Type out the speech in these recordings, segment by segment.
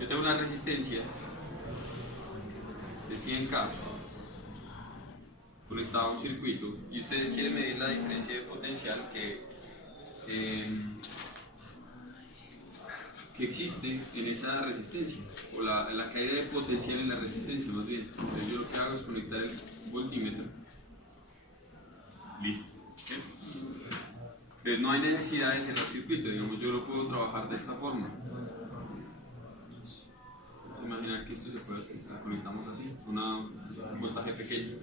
Yo tengo una resistencia de 100K conectada a un circuito y ustedes quieren medir la diferencia de potencial que existe en esa resistencia, o la caída de potencial en la resistencia más bien. Entonces yo lo que hago es conectar el voltímetro. Listo. ¿Okay? Pues no hay necesidad de cerrar circuito, digamos, yo lo puedo trabajar de esta forma. Vamos a imaginar que esto se puede hacer, la conectamos así, un voltaje pequeño.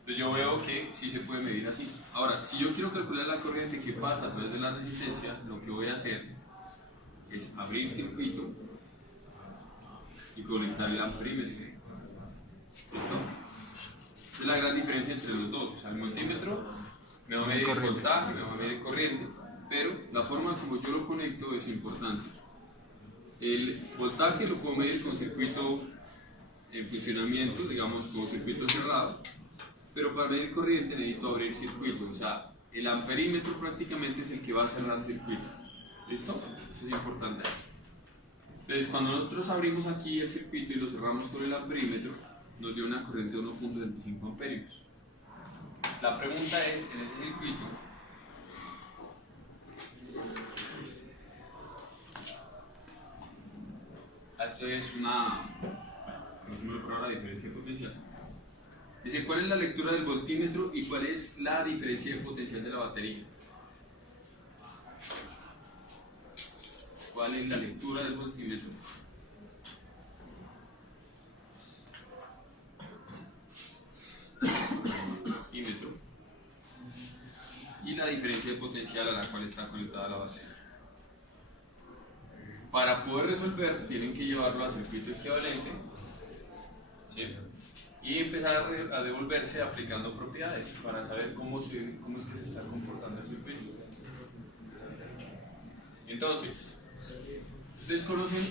Entonces yo veo que sí se puede medir así. Ahora, si yo quiero calcular la corriente que pasa a través de la resistencia, lo que voy a hacer es abrir circuito y conectar el amperímetro. ¿Listo? Esa es la gran diferencia entre los dos. O sea, el multímetro me va a medir el voltaje, me va a medir corriente, pero la forma como yo lo conecto es importante. El voltaje lo puedo medir con circuito en funcionamiento, digamos con circuito cerrado, pero para medir corriente necesito abrir circuito. O sea, el amperímetro prácticamente es el que va a cerrar el circuito. ¿Listo? Eso es importante. Entonces, cuando nosotros abrimos aquí el circuito y lo cerramos con el amperímetro, nos dio una corriente de 1.25 amperios. La pregunta es, en ese circuito, esto es la diferencia de potencial. Dice, ¿cuál es la lectura del voltímetro y cuál es la diferencia de potencial de la batería? ¿Cuál es la lectura del voltímetro? Y la diferencia de potencial a la cual está conectada la batería. Para poder resolver, tienen que llevarlo a circuito equivalente, ¿sí? Y empezar a devolverse aplicando propiedades para saber cómo es que se está comportando el circuito. Entonces, ustedes conocen,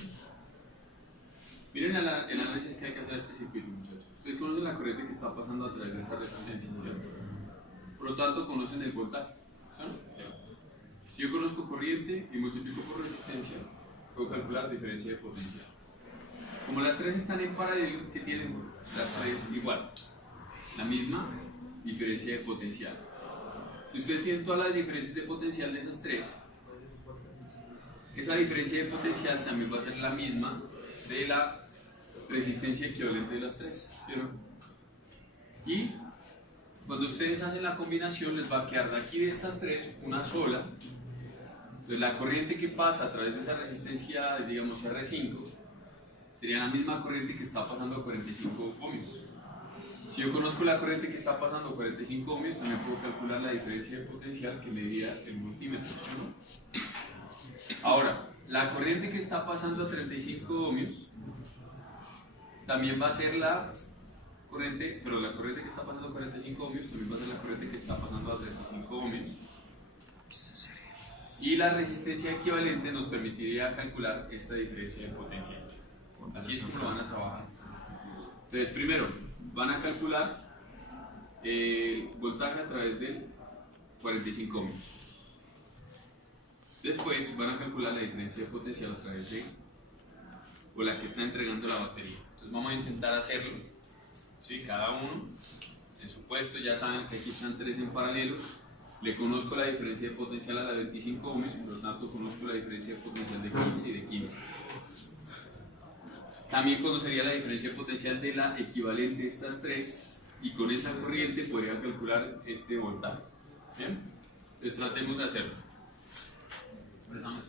miren el análisis que hay que hacer a este circuito, muchachos. Ustedes conocen la corriente que está pasando a través de esta resistencia, ¿cierto? Por lo tanto, conocen el voltaje, ¿sí? Si yo conozco corriente y multiplico por resistencia, puedo calcular diferencia de potencial. Como las tres están en paralelo, ¿qué tienen las tres igual? La misma diferencia de potencial. Si ustedes tienen todas las diferencias de potencial de esas tres, esa diferencia de potencial también va a ser la misma de la resistencia equivalente de las tres, ¿sí o no? Y cuando ustedes hacen la combinación les va a quedar de aquí de estas tres una sola. Entonces la corriente que pasa a través de esa resistencia, digamos R5, sería la misma corriente que está pasando a 45 ohmios. Si yo conozco la corriente que está pasando a 45 ohmios, también puedo calcular la diferencia de potencial que medía el multímetro, ¿no? Ahora, la corriente que está pasando a 35 ohmios también va a ser la corriente, pero la corriente que está pasando a 45 ohmios también va a ser la corriente que está pasando a 35 ohmios. Y la resistencia equivalente nos permitiría calcular esta diferencia de potencial. Así es como lo van a trabajar. Entonces, primero, van a calcular el voltaje a través del 45 ohmios. Después van a calcular la diferencia de potencial a través de, o la que está entregando la batería. Entonces vamos a intentar hacerlo. ¿Sí? Cada uno en su puesto, ya saben que aquí están tres en paralelo. Le conozco la diferencia de potencial a la 25 ohmios, por lo tanto conozco la diferencia de potencial de 15 y de 15. También conocería la diferencia de potencial de la equivalente de estas tres, y con esa corriente podría calcular este voltaje. ¿Bien? Entonces tratemos de hacerlo. Empezamos.